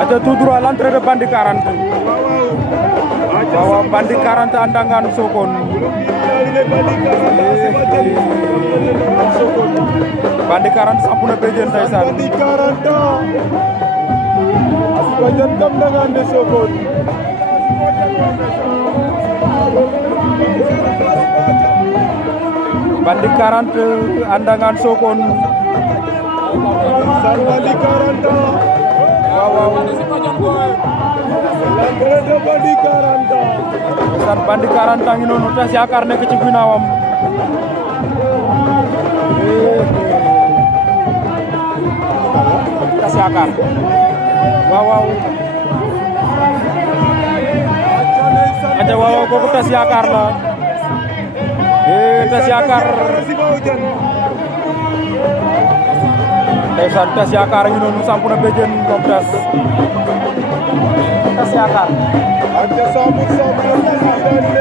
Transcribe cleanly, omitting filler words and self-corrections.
Aja tout droit l'entrée de Bandit 40. Waaw Bandit 40 Andangan Sokone. Bandit 40 sampu na bejen ndeysaan. Bandit 40 Asbajan kam Andangan de Sokone. Bandit 40 Andangan Sokone. Bandit 40 waaw l'entrée de Bandit 40. San Bandit 40 ngi noonu tas yaakaar nekk ci ginnaawam. Tas yaakaar waaw aja waaw kooku tas yaakaar la tas yaakaar ndeysaan tas yaakaar ngi noonu samp na béjjén moom tas yaakaar Aja 100%